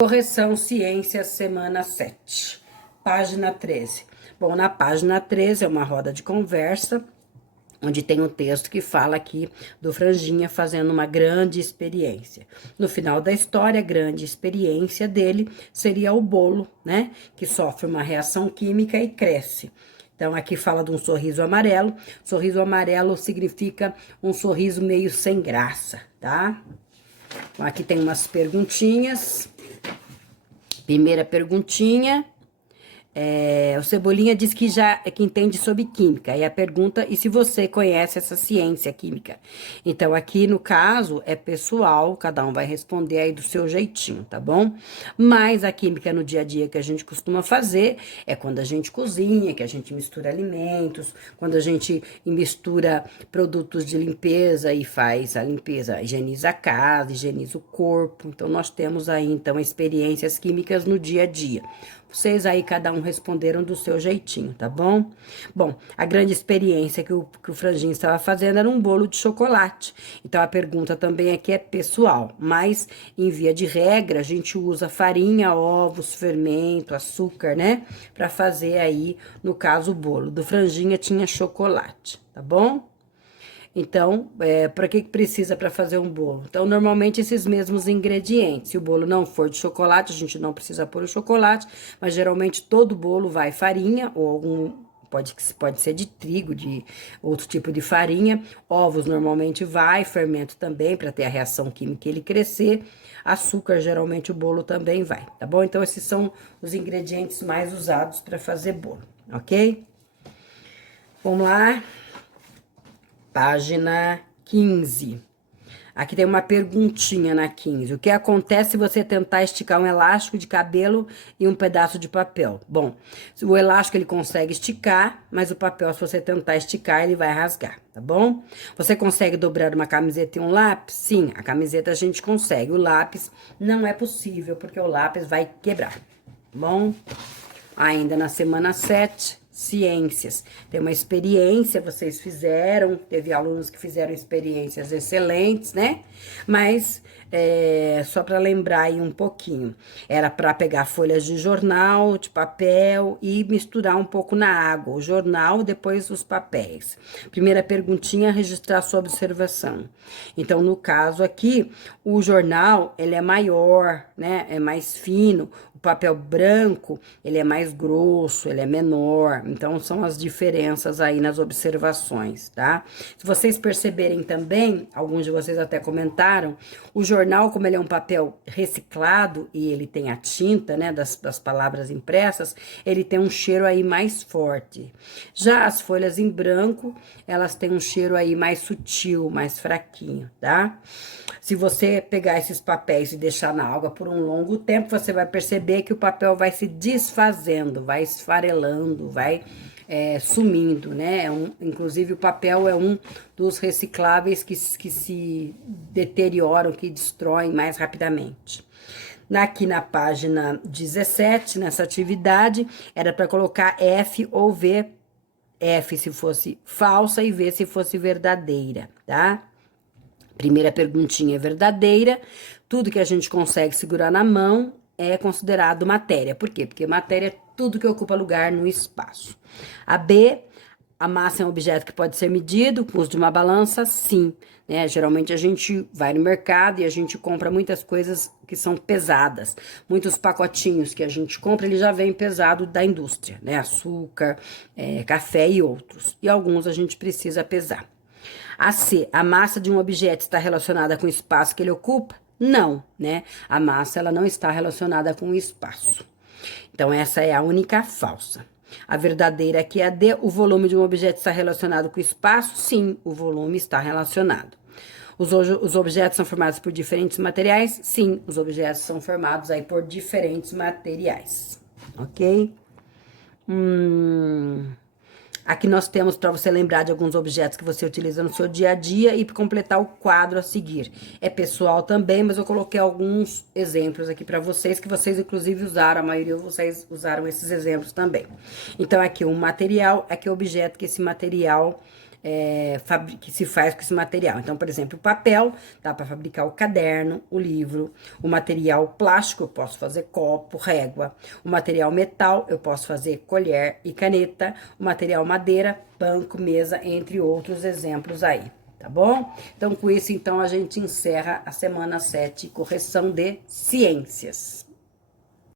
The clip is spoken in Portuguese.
Correção Ciências, semana 7, página 13. Bom, na página 13 é uma roda de conversa, onde tem um texto que fala aqui do Franjinha fazendo uma grande experiência. No final da história, a grande experiência dele seria o bolo, né? Que sofre uma reação química e cresce. Então, aqui fala de um sorriso amarelo. Sorriso amarelo significa um sorriso meio sem graça, tá? Então, aqui tem umas perguntinhas. Primeira perguntinha, o Cebolinha diz que entende sobre química, e a pergunta, e se você conhece essa ciência química? Então, aqui no caso, é pessoal, cada um vai responder aí do seu jeitinho, tá bom? Mas a química no dia a dia que a gente costuma fazer, é quando a gente cozinha, que a gente mistura alimentos, quando a gente mistura produtos de limpeza e faz a limpeza, higieniza a casa, higieniza o corpo, então nós temos aí, então, experiências químicas no dia a dia. Vocês aí, cada um responderam do seu jeitinho, tá bom? Bom, a grande experiência que o Franjinho estava fazendo era um bolo de chocolate. Então, a pergunta também aqui é pessoal, mas em via de regra, a gente usa farinha, ovos, fermento, açúcar, né? Pra fazer aí, no caso, o bolo. Do Franjinha tinha chocolate, tá bom? Então, para que precisa para fazer um bolo? Então, normalmente esses mesmos ingredientes. Se o bolo não for de chocolate, a gente não precisa pôr o chocolate, mas geralmente todo bolo vai farinha ou pode ser de trigo, de outro tipo de farinha. Ovos normalmente vai, fermento também, para ter a reação química e ele crescer. Açúcar, geralmente o bolo também vai, tá bom? Então, esses são os ingredientes mais usados para fazer bolo, ok? Vamos lá. Página 15. Aqui tem uma perguntinha na 15. O que acontece se você tentar esticar um elástico de cabelo e um pedaço de papel? Bom, o elástico ele consegue esticar, mas o papel, se você tentar esticar, ele vai rasgar, tá bom? Você consegue dobrar uma camiseta e um lápis? Sim, a camiseta a gente consegue. O lápis não é possível, porque o lápis vai quebrar, tá bom? Ainda na semana 7, ciências. Tem uma experiência, vocês fizeram, teve alunos que fizeram experiências excelentes, né? Mas, só para lembrar aí um pouquinho, era para pegar folhas de jornal, de papel e misturar um pouco na água, o jornal, depois os papéis. Primeira perguntinha, registrar sua observação. Então, no caso aqui, o jornal, ele é maior, né? É mais fino. O papel branco, ele é mais grosso, ele é menor. Então, são as diferenças aí nas observações, tá? Se vocês perceberem também, alguns de vocês até comentaram, o jornal, como ele é um papel reciclado e ele tem a tinta, né, das palavras impressas, ele tem um cheiro aí mais forte. Já as folhas em branco, elas têm um cheiro aí mais sutil, mais fraquinho, tá? Se você pegar esses papéis e deixar na água por um longo tempo, você vai perceber que o papel vai se desfazendo, vai esfarelando, vai sumindo, né? Inclusive, o papel é um dos recicláveis que se deterioram, que destroem mais rapidamente. Aqui na página 17, nessa atividade, era para colocar F ou V. F se fosse falsa e V se fosse verdadeira, tá? Primeira perguntinha é verdadeira. Tudo que a gente consegue segurar na mão é considerado matéria. Por quê? Porque matéria é tudo que ocupa lugar no espaço. A B, a massa é um objeto que pode ser medido com o uso de uma balança? Sim. Né? Geralmente a gente vai no mercado e a gente compra muitas coisas que são pesadas. Muitos pacotinhos que a gente compra, ele já vem pesado da indústria, né? Açúcar, café e outros. E alguns a gente precisa pesar. A C, a massa de um objeto está relacionada com o espaço que ele ocupa? Não, né? A massa, ela não está relacionada com o espaço. Então, essa é a única falsa. A verdadeira aqui é a D, o volume de um objeto está relacionado com o espaço? Sim, o volume está relacionado. Os objetos são formados por diferentes materiais? Sim, os objetos são formados aí por diferentes materiais, ok? Aqui nós temos para você lembrar de alguns objetos que você utiliza no seu dia a dia e completar o quadro a seguir. É pessoal também, mas eu coloquei alguns exemplos aqui para vocês, que vocês inclusive usaram, a maioria de vocês usaram esses exemplos também. Então, aqui um material, aqui o objeto que esse material que se faz com esse material. Então, por exemplo, o papel, dá para fabricar o caderno, o livro. O material plástico, eu posso fazer copo, régua. O material metal, eu posso fazer colher e caneta. O material madeira, banco, mesa, entre outros exemplos aí. Tá bom? Então, com isso, então, a gente encerra a semana 7, correção de ciências.